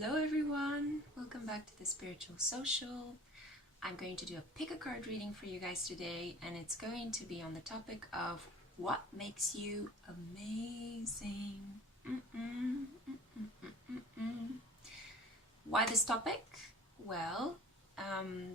Hello everyone, welcome back to the Spiritual Social. I'm going to do a pick a card reading for you guys today, and it's going to be on the topic of what makes you amazing. Why this topic? Well,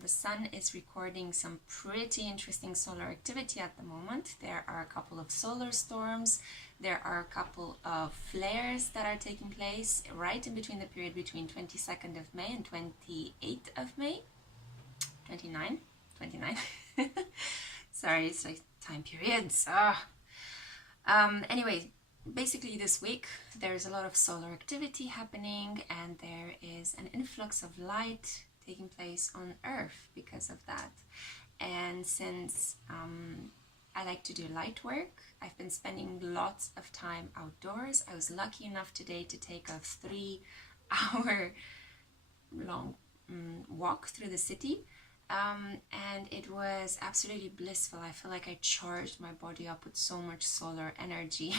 the sun is recording some pretty interesting solar activity at the moment. There are a couple of solar storms. There are a couple of flares that are taking place right in between the period between 22nd of May and 28th of May. 29? Sorry, it's like time periods. Anyway, basically this week there's a lot of solar activity happening, and there is an influx of light taking place on Earth because of that. And since I like to do light work, I've been spending lots of time outdoors. I was lucky enough today to take a 3-hour long walk through the city, and it was absolutely blissful. I feel like I charged my body up with so much solar energy.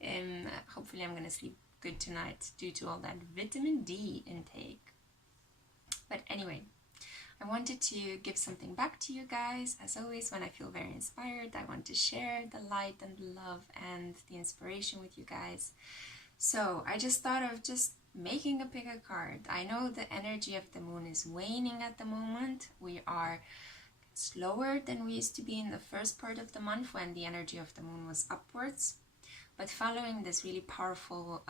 And hopefully I'm gonna sleep good tonight due to all that vitamin D intake. But anyway, I wanted to give something back to you guys. As always, when I feel very inspired, I want to share the light and the love and the inspiration with you guys. So I just thought of just making a pick a card. I know the energy of the moon is waning at the moment. We are slower than we used to be in the first part of the month when the energy of the moon was upwards. But following this really powerful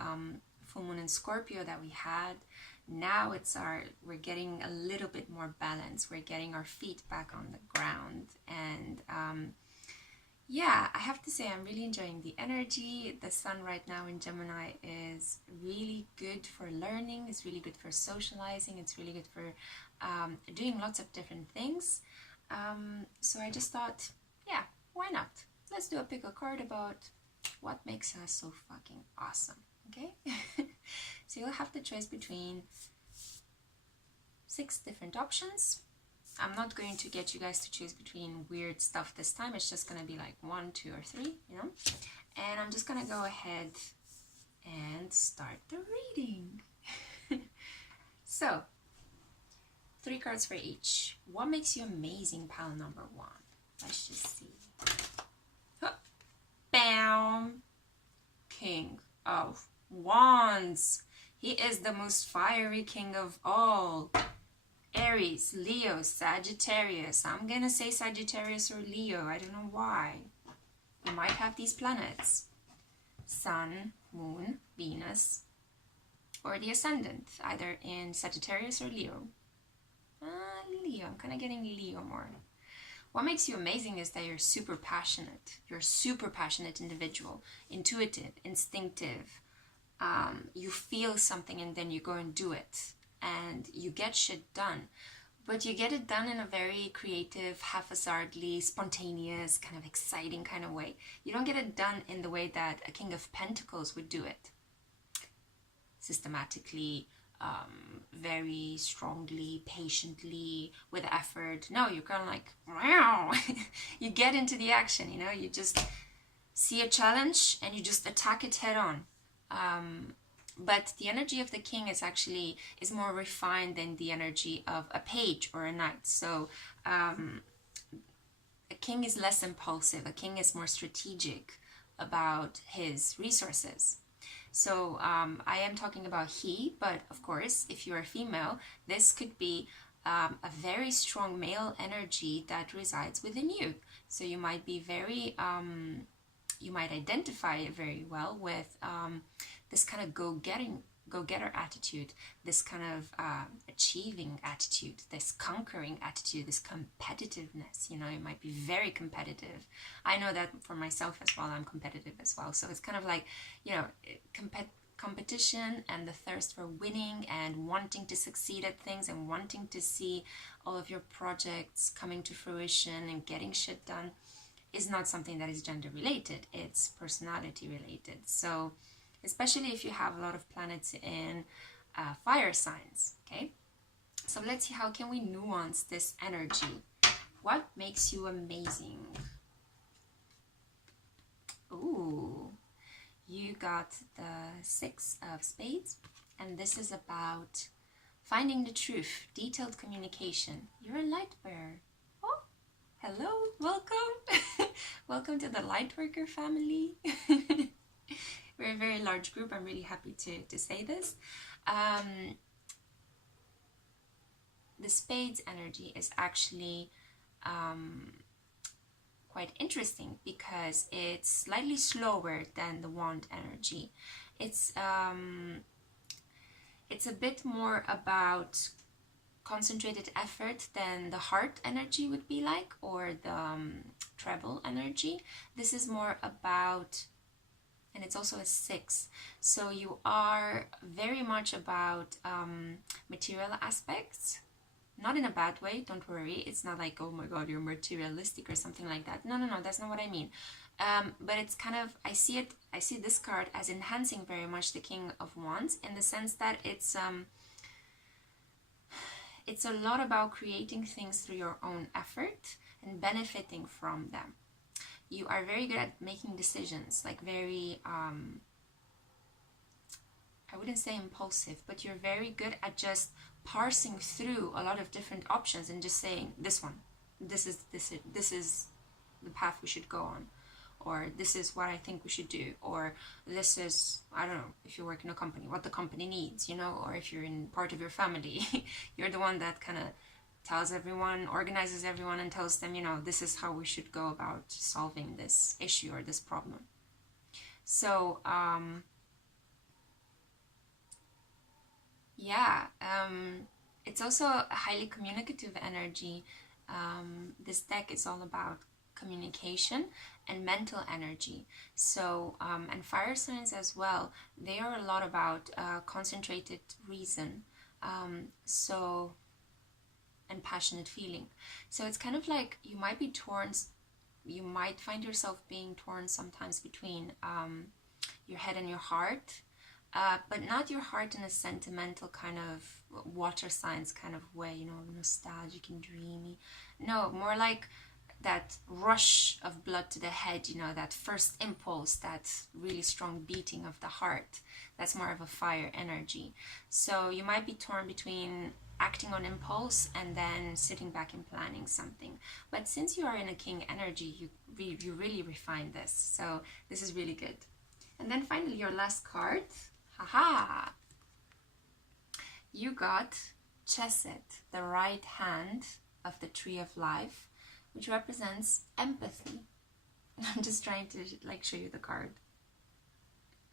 full moon in Scorpio that we had, now we're getting a little bit more balance. We're getting our feet back on the ground, and yeah, I have to say I'm really enjoying the energy. The sun right now in Gemini is really good for learning. It's really good for socializing. It's really good for doing lots of different things. So I just thought, yeah, why not? Let's do a pick a card about what makes us so fucking awesome. Okay, so you'll have the choice between 6 different options. I'm not going to get you guys to choose between weird stuff this time. It's just going to be like 1, 2, or 3, you know. And I'm just going to go ahead and start the reading. So, 3 cards for each. What makes you amazing, pile number 1? Let's just see. Huh. Bam! King of Wands. He is the most fiery king of all. Aries, Leo, Sagittarius. I'm gonna say Sagittarius or Leo. I don't know why. You might have these planets. Sun, Moon, Venus, or the Ascendant, either in Sagittarius or Leo. Leo. I'm kind of getting Leo more. What makes you amazing is that you're super passionate. You're a super passionate individual. Intuitive, instinctive. You feel something and then you go and do it. And you get shit done. But you get it done in a very creative, haphazardly, spontaneous, kind of exciting kind of way. You don't get it done in the way that a King of Pentacles would do it. Systematically, very strongly, patiently, with effort. No, you're kind of like, wow. You get into the action, you know. You just see a challenge and you just attack it head on. But the energy of the king is more refined than the energy of a page or a knight. So a king is less impulsive. A king is more strategic about his resources. So I am talking about he, but of course, if you're a female, this could be a very strong male energy that resides within you. So you might be you might identify very well with this kind of go-getter attitude, this kind of achieving attitude, this conquering attitude, this competitiveness. You know, you might be very competitive. I know that for myself as well. I'm competitive as well. So it's kind of like, you know, competition and the thirst for winning and wanting to succeed at things and wanting to see all of your projects coming to fruition and getting shit done is not something that is gender related. It's personality related. So especially if you have a lot of planets in fire signs, okay? So let's see, how can we nuance this energy? What makes you amazing? Ooh, you got the 6 of Spades and this is about finding the truth, detailed communication. You're a light bearer. Oh, hello, welcome. Welcome to the Lightworker family. We're a very large group. I'm really happy to say this. The Spades energy is actually quite interesting because it's slightly slower than the Wand energy. It's a bit more about concentrated effort than the Heart energy would be like, or the Treble energy. This is more about, and it's also a 6, so you are very much about material aspects. Not in a bad way, don't worry. It's not like, oh my god, you're materialistic or something like that. No, that's not what I mean. But it's kind of, I see this card as enhancing very much the King of Wands, in the sense that it's a lot about creating things through your own effort and benefiting from them. You are very good at making decisions, like very, I wouldn't say impulsive, but you're very good at just parsing through a lot of different options and just saying, this one, this is the path we should go on, or this is what I think we should do, or this is, I don't know, if you work in a company, what the company needs, you know, or if you're in part of your family, you're the one that kind of tells everyone, organizes everyone, and tells them, you know, this is how we should go about solving this issue or this problem. So yeah, it's also a highly communicative energy. This deck is all about communication and mental energy. So, and fire signs as well, they are a lot about concentrated reason, and passionate feeling. So it's kind of like you might be torn, you might find yourself being torn sometimes between your head and your heart. But not your heart in a sentimental kind of water signs kind of way, you know, nostalgic and dreamy. No, more like that rush of blood to the head, you know, that first impulse, that really strong beating of the heart. That's more of a fire energy. So you might be torn between acting on impulse and then sitting back and planning something. But since you are in a King energy, you really refine this. So this is really good. And then finally, your last card. Haha! You got Chesed, the right hand of the Tree of Life, which represents empathy. I'm just trying to like show you the card.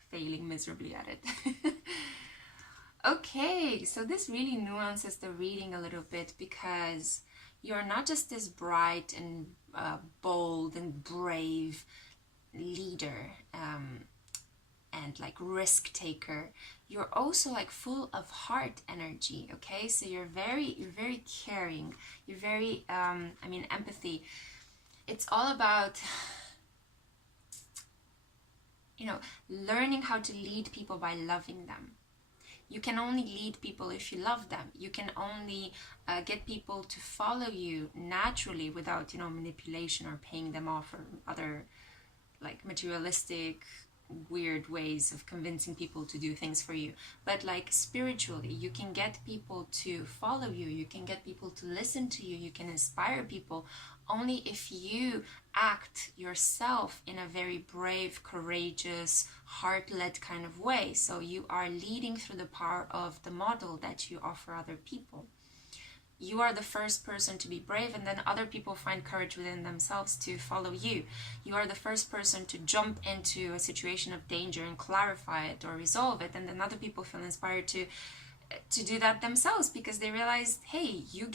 Failing miserably at it. Okay, so this really nuances the reading a little bit, because you're not just this bright and bold and brave leader, and like risk taker. You're also like full of heart energy. Okay, so you're very caring, you're very empathy. It's all about, you know, learning how to lead people by loving them. You can only lead people if you love them. You can only get people to follow you naturally without, you know, manipulation or paying them off, or other like materialistic weird ways of convincing people to do things for you. But like spiritually, you can get people to follow you, you can get people to listen to you, you can inspire people only if you act yourself in a very brave, courageous, heart-led kind of way. So you are leading through the power of the model that you offer other people. You are the first person to be brave, and then other people find courage within themselves to follow you. You are the first person to jump into a situation of danger and clarify it or resolve it, and then other people feel inspired to do that themselves, because they realize, hey, you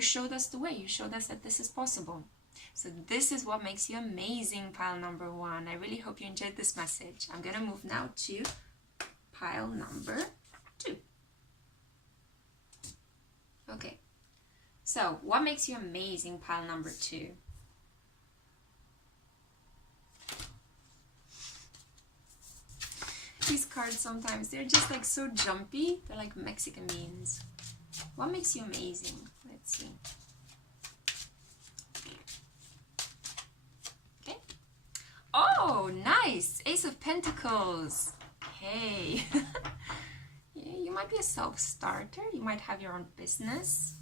showed us the way, you showed us that this is possible. So this is what makes you amazing, pile number 1. I really hope you enjoyed this message. I'm gonna move now to pile number 2. Okay, so what makes you amazing, pile number 2? These cards sometimes, they're just like so jumpy. They're like Mexican beans. What makes you amazing? Let's see. Okay. Oh, nice! Ace of Pentacles. Hey. Yay. might be a self-starter. You might have your own business.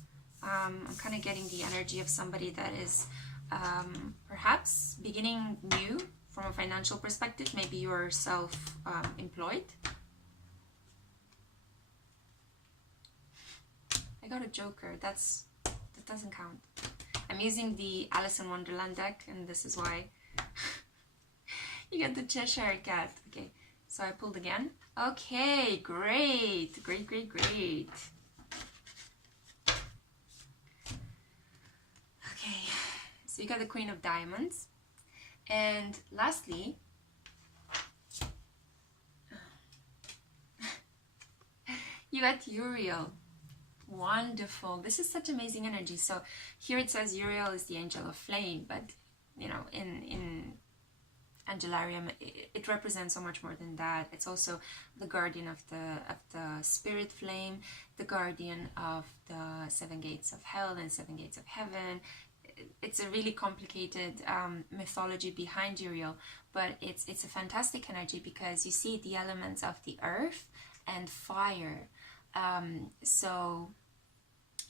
I'm kind of getting the energy of somebody that is perhaps beginning new from a financial perspective. Maybe you're self-employed. I got a joker. That doesn't count. I'm using the Alice in Wonderland deck, and this is why you get the Cheshire Cat. Okay, so I pulled again. Okay, great, great, great, great. Okay, so you got the Queen of Diamonds, and lastly, you got Uriel. Wonderful. This is such amazing energy. So here it says Uriel is the angel of flame, but you know, in Angelarium it represents so much more than that. It's also the guardian of the spirit flame, the guardian of the 7 gates of hell and 7 gates of heaven. It's a really complicated mythology behind Uriel, but it's a fantastic energy because you see the elements of the earth and fire. So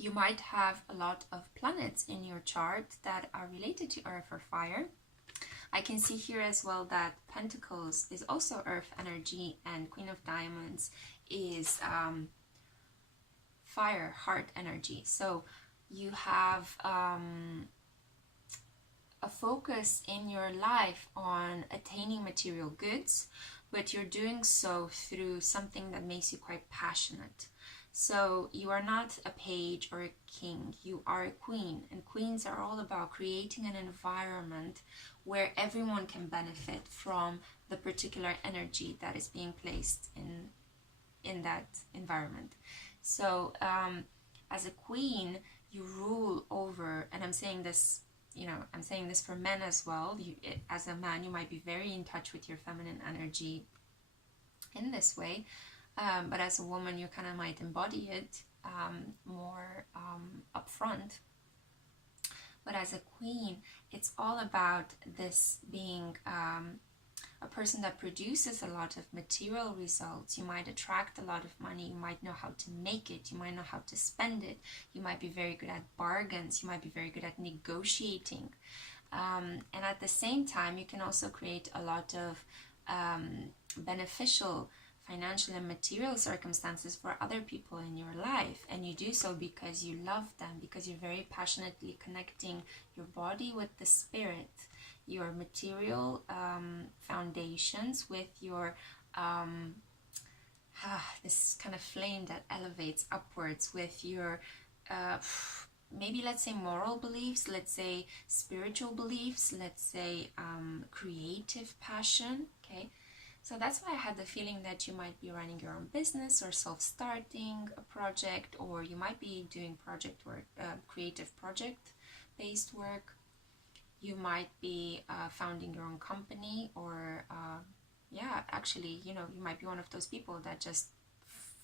you might have a lot of planets in your chart that are related to earth or fire. I can see here as well that Pentacles is also earth energy, and Queen of Diamonds is fire, heart energy. So you have a focus in your life on attaining material goods, but you're doing so through something that makes you quite passionate. So you are not a page or a king, you are a queen, and queens are all about creating an environment where everyone can benefit from the particular energy that is being placed in that environment. So as a queen, you rule over, and I'm saying this, you know, I'm saying this for men as well. As a man, you might be very in touch with your feminine energy in this way. But as a woman, you kind of might embody it more upfront. But as a queen, it's all about this being a person that produces a lot of material results. You might attract a lot of money. You might know how to make it. You might know how to spend it. You might be very good at bargains. You might be very good at negotiating. And at the same time, you can also create a lot of beneficial financial and material circumstances for other people in your life, and you do so because you love them, because you're very passionately connecting your body with the spirit, your material foundations with your this kind of flame that elevates upwards, with your maybe, let's say, moral beliefs, let's say spiritual beliefs, let's say creative passion. Okay, so that's why I had the feeling that you might be running your own business or self-starting a project, or you might be doing project work, creative project-based work. You might be founding your own company, or yeah, actually, you know, you might be one of those people that just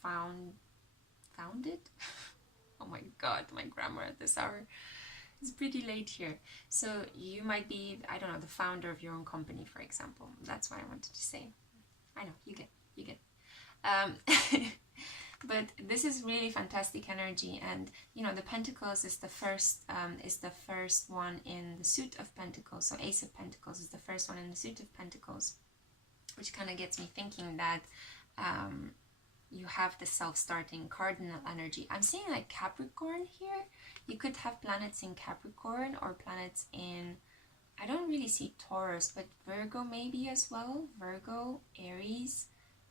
founded. Oh my god, my grammar at this hour is pretty late here. So you might be, I don't know, the founder of your own company, for example. That's what I wanted to say. I know, you get. But this is really fantastic energy, and you know, the Pentacles is the first one in the suit of Pentacles. So Ace of Pentacles is the first one in the suit of Pentacles, which kind of gets me thinking that you have the self-starting cardinal energy. I'm seeing like Capricorn here. You could have planets in Capricorn or planets in, I don't really see Taurus, but Virgo maybe as well. Virgo, Aries,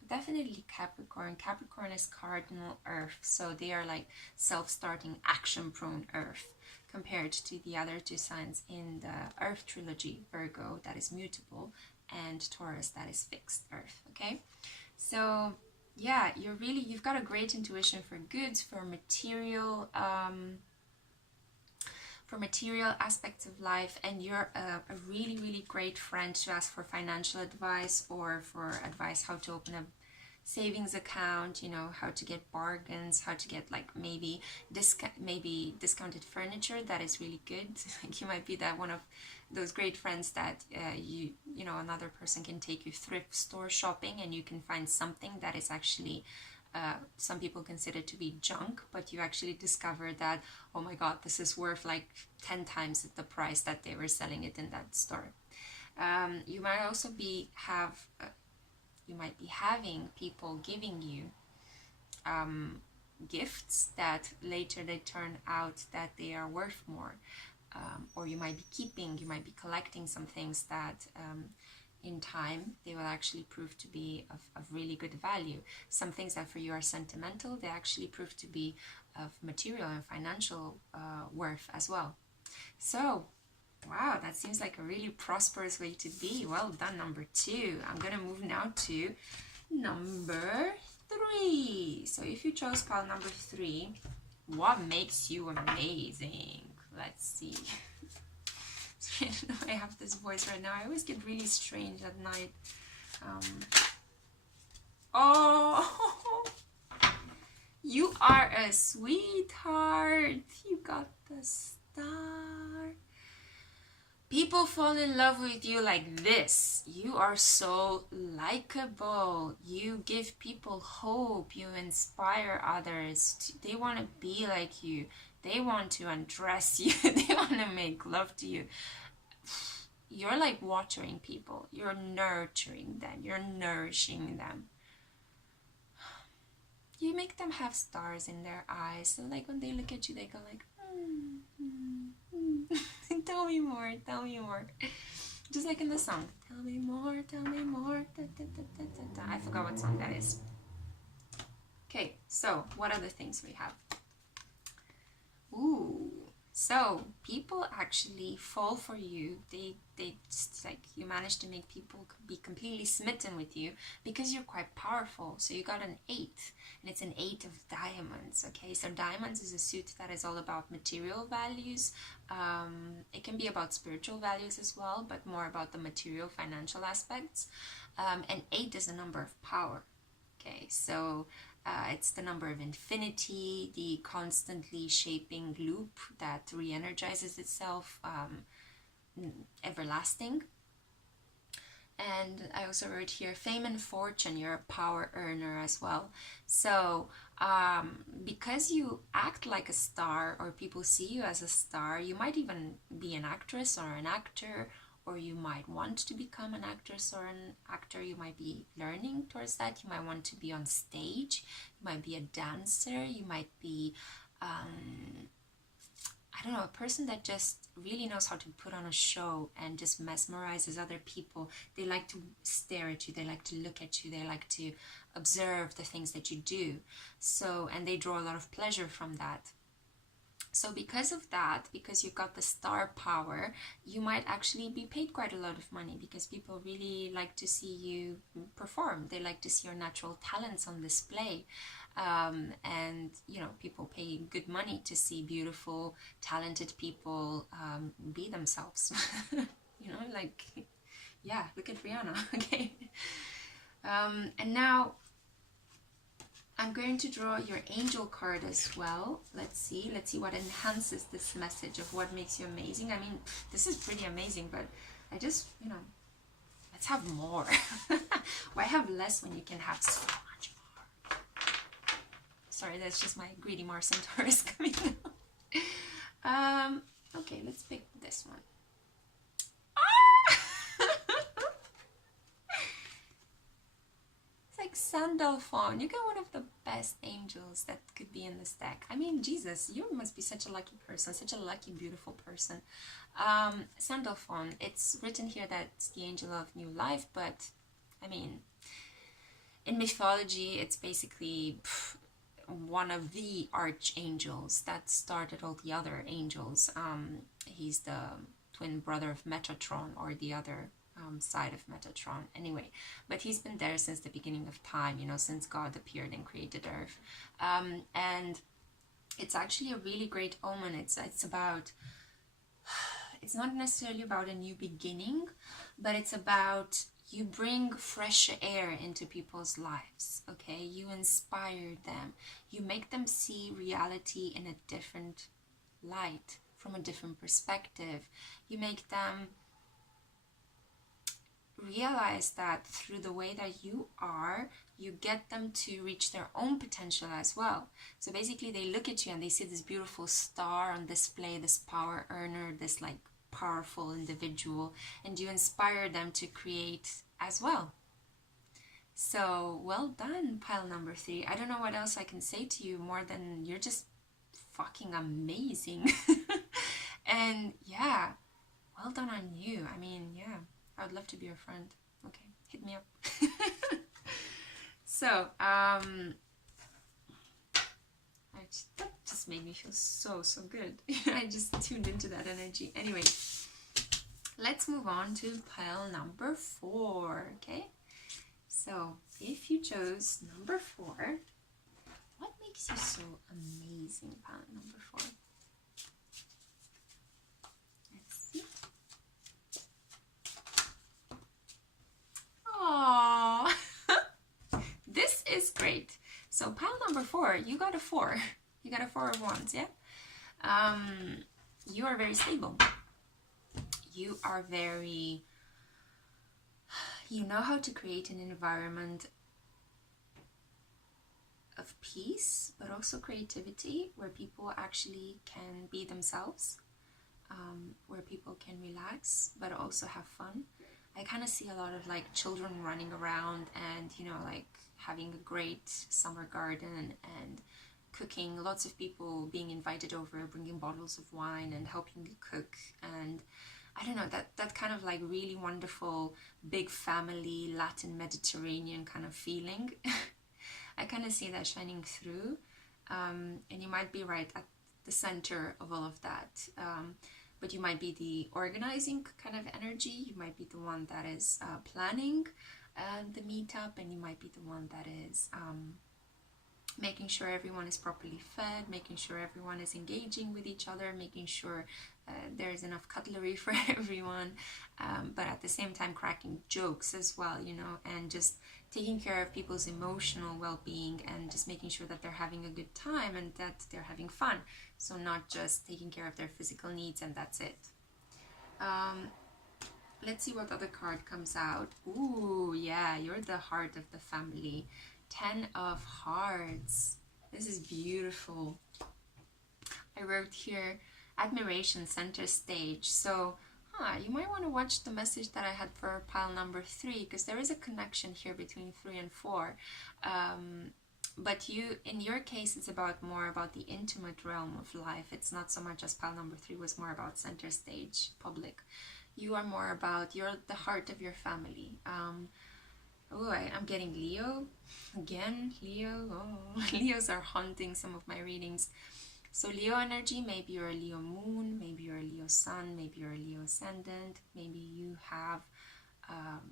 definitely Capricorn. Capricorn is cardinal earth, so they are like self-starting, action-prone earth, compared to the other two signs in the earth trilogy, Virgo, that is mutable, and Taurus, that is fixed earth. Okay, so yeah, you've got a great intuition for goods, for material aspects of life, and you're a really, really great friend to ask for financial advice, or for advice how to open a savings account, you know, how to get bargains, how to get like maybe discounted furniture that is really good. Like you might be that one of those great friends that you know, another person can take you thrift store shopping, and you can find something that is actually some people consider to be junk, but you actually discover that, oh my god, this is worth like 10 times the price that they were selling it in that store. You might also you might be having people giving you gifts that later they turn out that they are worth more, or you might be collecting some things that in time they will actually prove to be of really good value. Some things that for you are sentimental, they actually prove to be of material and financial worth as well. So wow, that seems like a really prosperous way to be. Well done, number 2. I'm gonna move now to number 3. So if you chose pile number 3, what makes you amazing? Let's see. I have this voice right now. I always get really strange at night. Oh, you are a sweetheart. You got the star. People fall in love with you like this. You are so likable. You give people hope. You inspire others. They want to be like you. They want to undress you. They want to make love to you. You're like watering people. You're nurturing them. You're nourishing them. You make them have stars in their eyes. So like when they look at you, they go like, tell me more, tell me more. Just like in the song, tell me more, tell me more. Da, da, da, da, da, da. I forgot what song that is. Okay, so what other things we have? Ooh, so people actually fall for you. They just like, you manage to make people be completely smitten with you because you're quite powerful. So you got an 8, and it's an 8 of diamonds. Okay, so diamonds is a suit that is all about material values. It can be about spiritual values as well, but more about the material financial aspects. And 8 is a number of power. Okay, so it's the number of infinity, the constantly shaping loop that re-energizes itself, everlasting. And I also wrote here, fame and fortune, you're a power earner as well. So because you act like a star, or people see you as a star, you might even be an actress or an actor, or you might want to become an actress or an actor. You might be learning towards that. You might want to be on stage. You might be a dancer. You might be, I don't know, a person that just really knows how to put on a show and just mesmerizes other people. They like to stare at you. They like to look at you. They like to observe the things that you do. So, and they draw a lot of pleasure from that. So because of that, because you've got the star power, you might actually be paid quite a lot of money, because people really like to see you perform. They like to see your natural talents on display. And, you know, people pay good money to see beautiful, talented people be themselves. You know, like, yeah, look at Rihanna, okay? And now I'm going to draw your angel card as well. Let's see what enhances this message of what makes you amazing. I mean, this is pretty amazing, but I just, you know, let's have more. Why have less when you can have so much more? Sorry, that's just my greedy Mars and Taurus coming out. Okay, let's pick this one. Like Sandalphon, you got one of the best angels that could be in this deck. I mean, Jesus, you must be such a lucky person, such a lucky, beautiful person. Sandalphon, it's written here that it's the angel of new life, but I mean, in mythology, it's basically one of the archangels that started all the other angels. He's the twin brother of Metatron, or the other side of Metatron, anyway, but he's been there since the beginning of time, you know, since God appeared and created Earth. And it's actually a really great omen. It's about, it's not necessarily about a new beginning, but it's about, you bring fresh air into people's lives, okay? You inspire them. You make them see reality in a different light, from a different perspective. You make them realize that through the way that you are, you get them to reach their own potential as well. So basically they look at you and they see this beautiful star on display, this power earner, this like powerful individual, and you inspire them to create as well. So well done, pile number 3. I don't know what else I can say to you more than you're just fucking amazing. And yeah, well done on you. I mean, yeah, I would love to be your friend. Okay, hit me up. So, that just made me feel so good. I just tuned into that energy. Anyway, let's move on to pile number 4, okay? So, if you chose number 4, what makes you so amazing, pile number 4? Let's see. Aww. This is great. So pile number 4, you got a 4. You got a 4 of Wands, yeah? You are very stable. You are very... You know how to create an environment of peace, but also creativity, where people actually can be themselves, where people can relax, but also have fun. I kind of see a lot of like children running around and, you know, like having a great summer garden and cooking, lots of people being invited over, bringing bottles of wine and helping you cook. And I don't know, that kind of like really wonderful, big family, Latin Mediterranean kind of feeling. I kind of see that shining through. And you might be right at the center of all of that. But you might be the organizing kind of energy. You might be the one that is planning the meetup, and you might be the one that is making sure everyone is properly fed, making sure everyone is engaging with each other, making sure there's enough cutlery for everyone, but at the same time cracking jokes as well, you know, and just taking care of people's emotional well-being and just making sure that they're having a good time and that they're having fun. So not just taking care of their physical needs and that's it. Let's see what other card comes out. Ooh, yeah, you're the heart of the family. 10 of Hearts. This is beautiful. I wrote here, admiration center stage. So, you might want to watch the message that I had for pile number 3, because there is a connection here between 3 and 4. But in your case, it's more about the intimate realm of life. It's not so much as pile number 3 was more about center stage, public. You are more about, you're the heart of your family. I'm getting Leo. Again, Leo. Oh, Leos are haunting some of my readings. So Leo energy, maybe you're a Leo moon, maybe you're a Leo sun, maybe you're a Leo ascendant, maybe you have,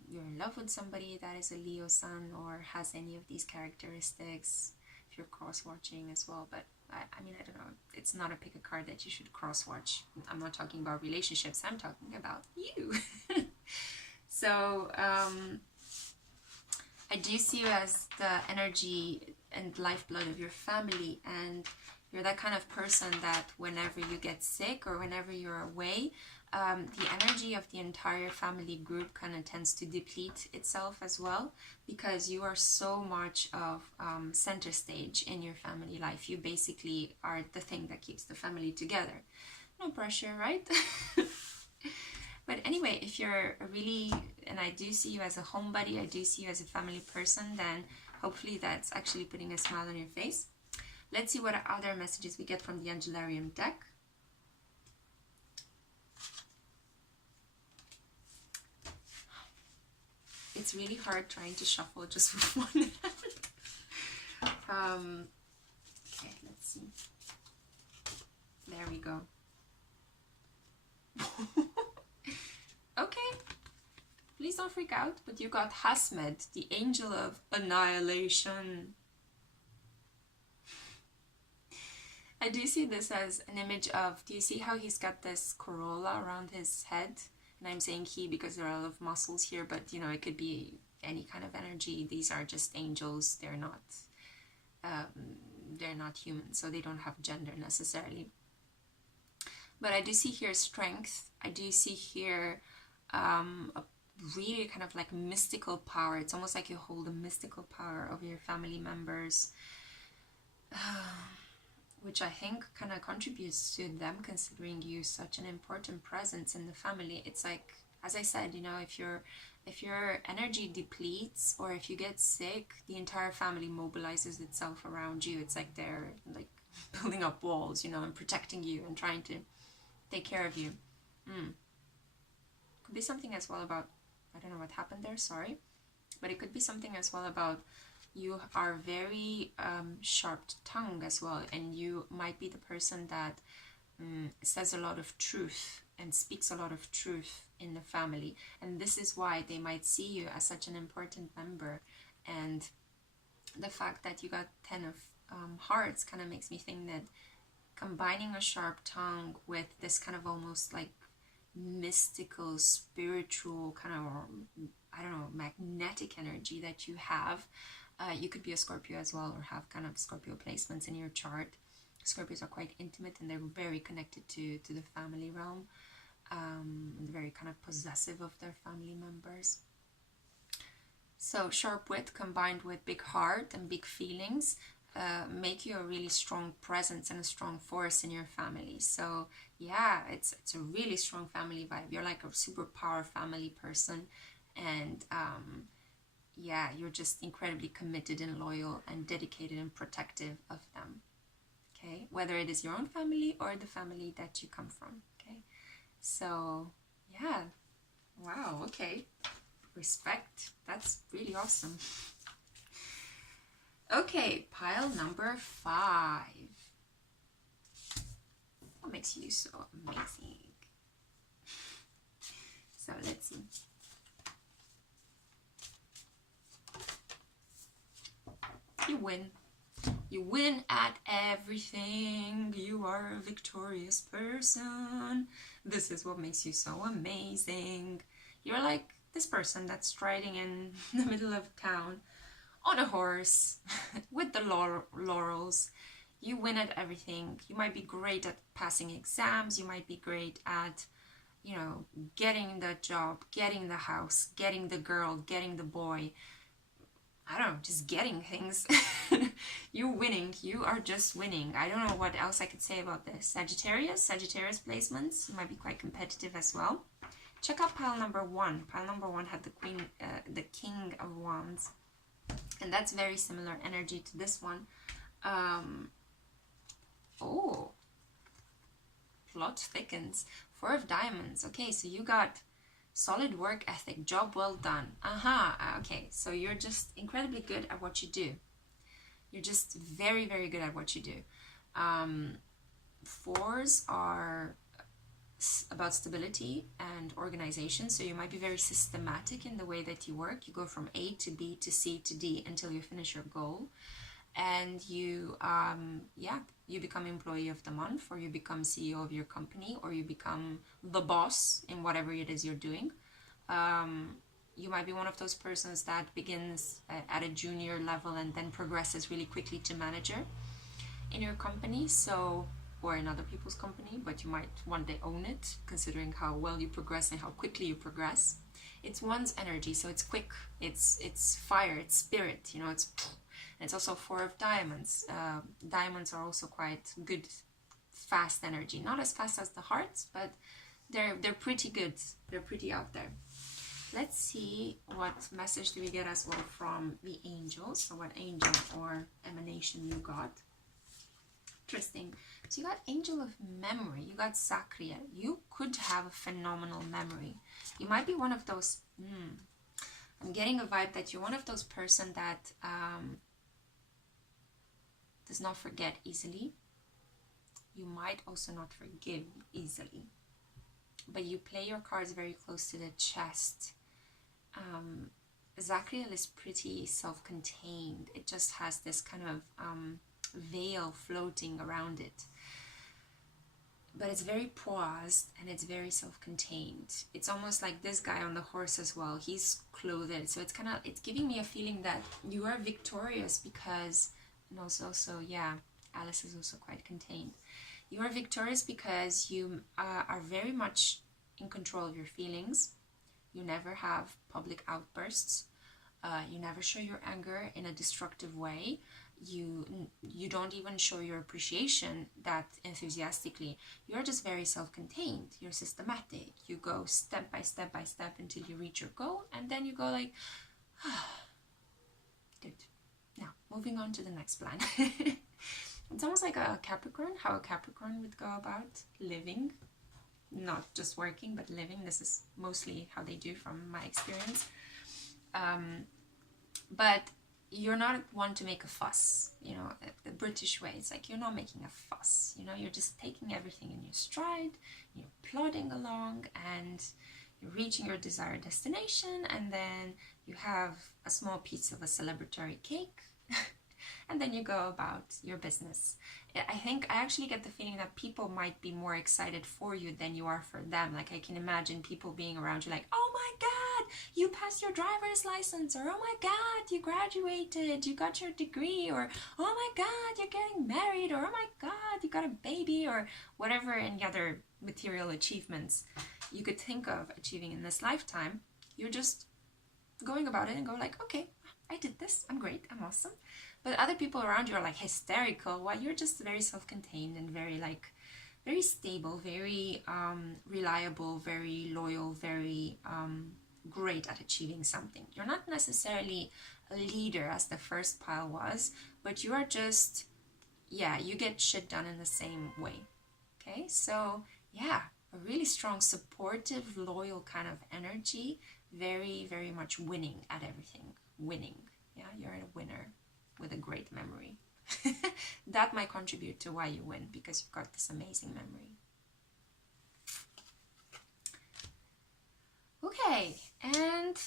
you're in love with somebody that is a Leo sun or has any of these characteristics, if you're cross-watching as well. But I mean, I don't know, it's not a pick a card that you should cross-watch. I'm not talking about relationships, I'm talking about you. So, I do see you as the energy and lifeblood of your family, and you're that kind of person that whenever you get sick or whenever you're away, the energy of the entire family group kind of tends to deplete itself as well, because you are so much of center stage in your family life. You basically are the thing that keeps the family together. No pressure, right? But anyway, if you're and I do see you as a homebody, I do see you as a family person, then hopefully that's actually putting a smile on your face. Let's see what other messages we get from the Angelarium deck. It's really hard trying to shuffle just with one hand. Okay, let's see. There we go. Okay, please don't freak out, but you got Hasmed, the angel of annihilation. I do see this as an image of, do you see how he's got this corolla around his head? And I'm saying he because there are a lot of muscles here, but you know, it could be any kind of energy. These are just angels. They're not human, so they don't have gender necessarily. But I do see here strength. I do see here really kind of like mystical power. It's almost like you hold a mystical power over your family members, which I think kind of contributes to them considering you such an important presence in the family. It's like, as I said, you know, if your energy depletes or if you get sick, the entire family mobilizes itself around you. It's like they're like building up walls, you know, and protecting you and trying to take care of you. Could be something as well about, I don't know what happened there, sorry, but it could be something as well about you are very sharp-tongued as well, and you might be the person that says a lot of truth and speaks a lot of truth in the family, and this is why they might see you as such an important member. And the fact that you got 10 of hearts kind of makes me think that combining a sharp tongue with this kind of almost like mystical, spiritual kind of, I don't know, magnetic energy that you have. You could be a Scorpio as well, or have kind of Scorpio placements in your chart. Scorpios are quite intimate and they're very connected to the family realm, very kind of possessive of their family members. So sharp wit combined with big heart and big feelings make you a really strong presence and a strong force in your family. So yeah, it's a really strong family vibe. You're like a superpower family person, and yeah, you're just incredibly committed and loyal and dedicated and protective of them. Okay, whether it is your own family or the family that you come from. Okay, so yeah, wow, okay, respect, that's really awesome. Okay, pile number 5. What makes you so amazing? So let's see. You win. You win at everything. You are a victorious person. This is what makes you so amazing. You're like this person that's striding in the middle of town on a horse with the laurels. You win at everything. You might be great at passing exams. You might be great at, you know, getting the job, getting the house, getting the girl, getting the boy. I don't know, just getting things. You're winning. You are just winning. I don't know what else I could say about this. Sagittarius placements. You might be quite competitive as well. Check out pile number 1. Pile number 1 had the King of Wands. And that's very similar energy to this one. Oh, plot thickens. 4 of Diamonds. Okay, so you got solid work ethic, job well done. Okay, so you're just incredibly good at what you do. You're just very, very good at what you do. 4s are about stability and organization, so you might be very systematic in the way that you work. You go from A to B to C to D until you finish your goal, and you you become employee of the month, or you become CEO of your company, or you become the boss in whatever it is you're doing. You might be one of those persons that begins at a junior level and then progresses really quickly to manager in your company, so, or in other people's company, but you might one day own it, considering how well you progress and how quickly you progress. It's one's energy, so it's quick, it's fire, it's spirit, you know, it's also 4 of Diamonds. Diamonds are also quite good, fast energy. Not as fast as the hearts, but they're pretty good. They're pretty out there. Let's see what message do we get as well from the angels. So what angel or emanation you got. Interesting. So you got Angel of Memory. You got Sakriya. You could have a phenomenal memory. You might be one of those... I'm getting a vibe that you're one of those person that... does not forget easily. You might also not forgive easily, but you play your cards very close to the chest. Zachriel is pretty self-contained. It just has this kind of veil floating around it, but it's very poised and it's very self-contained. It's almost like this guy on the horse as well. He's clothed, so it's giving me a feeling that you are victorious because... And also, yeah, Alice is also quite contained. You are victorious because you are very much in control of your feelings. You never have public outbursts. You never show your anger in a destructive way. You don't even show your appreciation that enthusiastically. You're just very self-contained. You're systematic. You go step by step by step until you reach your goal, and then you go like, good. Now, moving on to the next plan. It's almost like a Capricorn, how a Capricorn would go about living, not just working, but living. This is mostly how they do from my experience. But you're not one to make a fuss, you know, the British way. It's like you're not making a fuss, you know, you're just taking everything in your stride, you're plodding along, and you're reaching your desired destination, and then you have a small piece of a celebratory cake, and then you go about your business. I actually get the feeling that people might be more excited for you than you are for them. Like, I can imagine people being around you like, oh my God, you passed your driver's license, or oh my God, you graduated, you got your degree, or oh my God, you're getting married, or oh my God, you got a baby, or whatever any other material achievements you could think of achieving in this lifetime. You're just going about it and go like, okay, I did this, I'm great, I'm awesome. But other people around you are like hysterical, while you're just very self-contained and very stable, very reliable, very loyal, very great at achieving something. You're not necessarily a leader as the first pile was, but you are just, yeah, you get shit done in the same way. Okay, so yeah, a really strong, supportive, loyal kind of energy, very, very much winning at everything. Winning. Yeah, you're a winner with a great memory. That might contribute to why you win, because you've got this amazing memory. Okay, and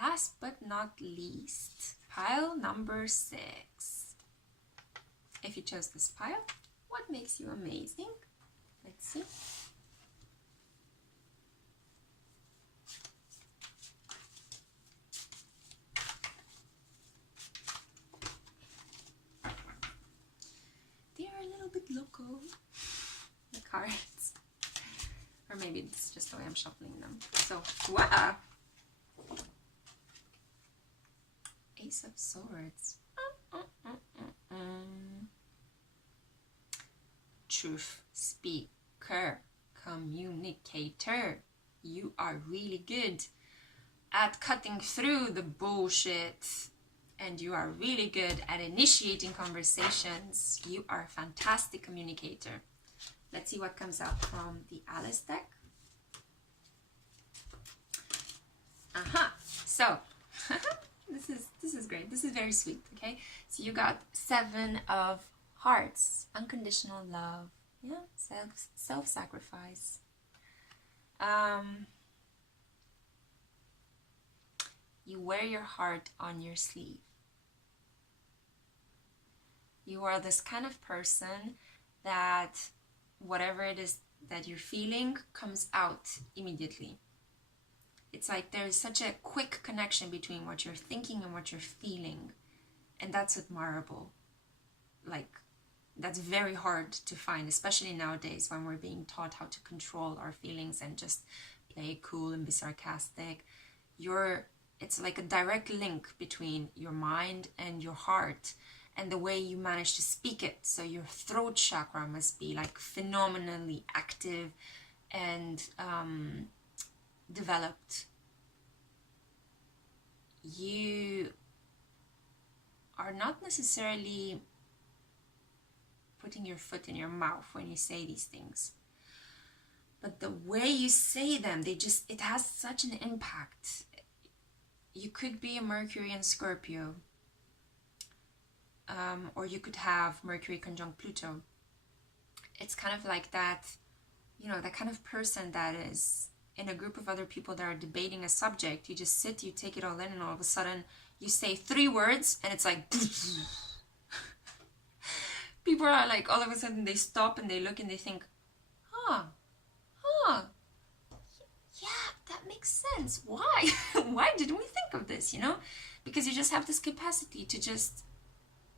last but not least, pile number 6. If you chose this pile, what makes you amazing? Let's see. They're a little bit loco, the cards. Or maybe it's just the way I'm shuffling them. So, wow! Ace of Swords. Truth speaker, communicator. You are really good at cutting through the bullshit, and you are really good at initiating conversations. You are a fantastic communicator. Let's see what comes out from the Alice deck. So this is great. This is very sweet. Okay, so you got 7 of Hearts, unconditional love. Yeah, self-sacrifice. You wear your heart on your sleeve. You are this kind of person that whatever it is that you're feeling comes out immediately. It's like there's such a quick connection between what you're thinking and what you're feeling, and that's admirable. Like, that's very hard to find, especially nowadays when we're being taught how to control our feelings and just play cool and be sarcastic. It's like a direct link between your mind and your heart, and the way you manage to speak it. So your throat chakra must be like phenomenally active and developed. You are not necessarily putting your foot in your mouth when you say these things, but the way you say them, it has such an impact. You could be a Mercury in Scorpio, or you could have Mercury conjunct Pluto. It's kind of like that, you know, that kind of person that is in a group of other people that are debating a subject. You just sit, you take it all in, and all of a sudden you say 3 words and it's like people are like, all of a sudden they stop and they look and they think, yeah, that makes sense. Why? Why didn't we think of this, you know? Because you just have this capacity to just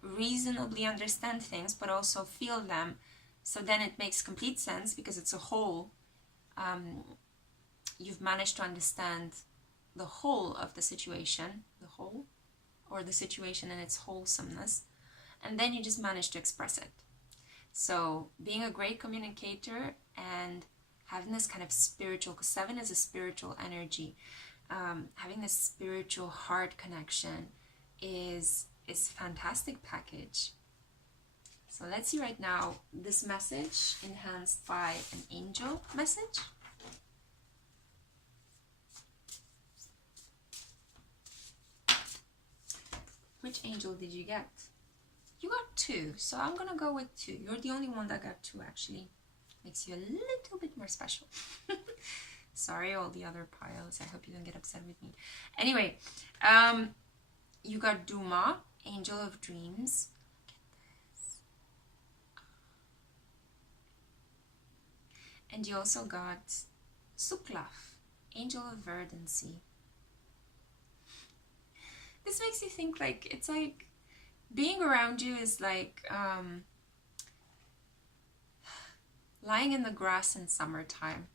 reasonably understand things, but also feel them. So then it makes complete sense because it's a whole. You've managed to understand the whole of the situation, the whole, or the situation and its wholesomeness, and then you just manage to express it. So being a great communicator and having this kind of spiritual, because 7 is a spiritual energy, having this spiritual heart connection is a fantastic package. So let's see right now this message enhanced by an angel message. Which angel did you get? You got 2, so I'm gonna go with 2. You're the only one that got 2 actually. Makes you a little bit more special. Sorry, all the other piles. I hope you don't get upset with me. Anyway, you got Duma, Angel of Dreams. Look at this. And you also got Selflove, Angel of Verdancy. This makes you think like, it's like being around you is like lying in the grass in summertime.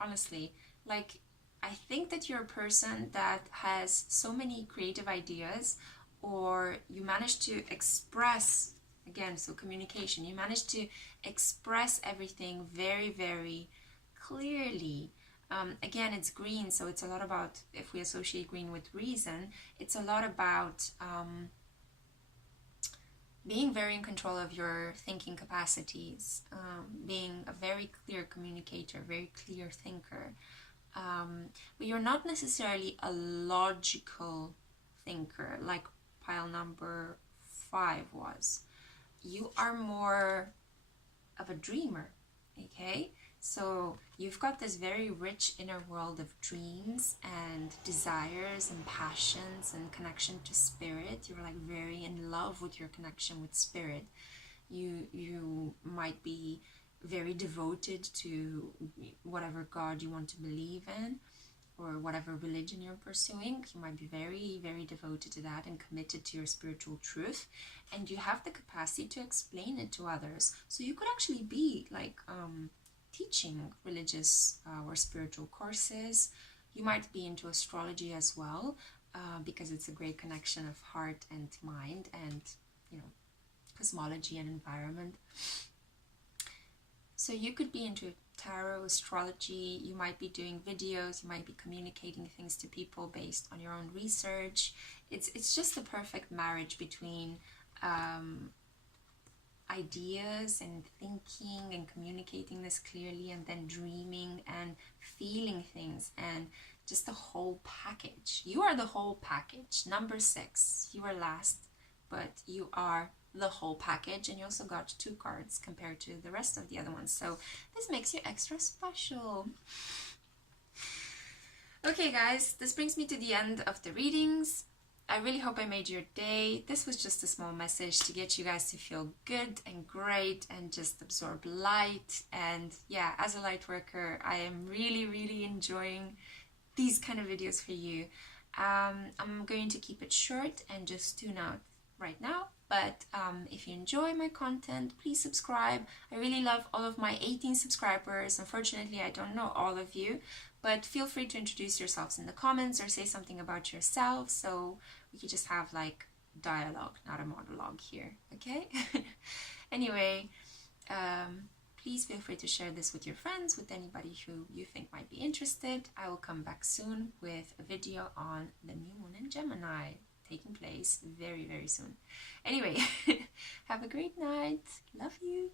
Honestly, like, I think that you're a person that has so many creative ideas, or you manage to express, again, so communication, you manage to express everything very, very clearly. Again, it's green, so it's a lot about, if we associate green with reason, it's a lot about being very in control of your thinking capacities, being a very clear communicator, very clear thinker. But you're not necessarily a logical thinker like pile number 5 was. You are more of a dreamer, okay? So you've got this very rich inner world of dreams and desires and passions and connection to spirit. You're like very in love with your connection with spirit. You might be very devoted to whatever God you want to believe in, or whatever religion you're pursuing. You might be very, very devoted to that and committed to your spiritual truth, and you have the capacity to explain it to others. So you could actually be like teaching religious or spiritual courses. You might be into astrology as well, because it's a great connection of heart and mind and, you know, cosmology and environment. So you could be into tarot, astrology. You might be doing videos, you might be communicating things to people based on your own research. It's just the perfect marriage between ideas and thinking and communicating this clearly, and then dreaming and feeling things, and just the whole package. You are the whole package. Number 6, you are last, but you are the whole package, and you also got 2 cards compared to the rest of the other ones, so this makes you extra special. Okay guys, this brings me to the end of the readings. I really hope I made your day. This was just a small message to get you guys to feel good and great and just absorb light. And yeah, as a light worker, I am really, really enjoying these kind of videos for you. I'm going to keep it short and just tune out right now. But if you enjoy my content, please subscribe. I really love all of my 18 subscribers. Unfortunately, I don't know all of you, but feel free to introduce yourselves in the comments or say something about yourself, so we could just have like dialogue, not a monologue here, okay? Anyway, please feel free to share this with your friends, with anybody who you think might be interested. I will come back soon with a video on the new moon in Gemini, taking place very, very soon. Anyway, have a great night. Love you.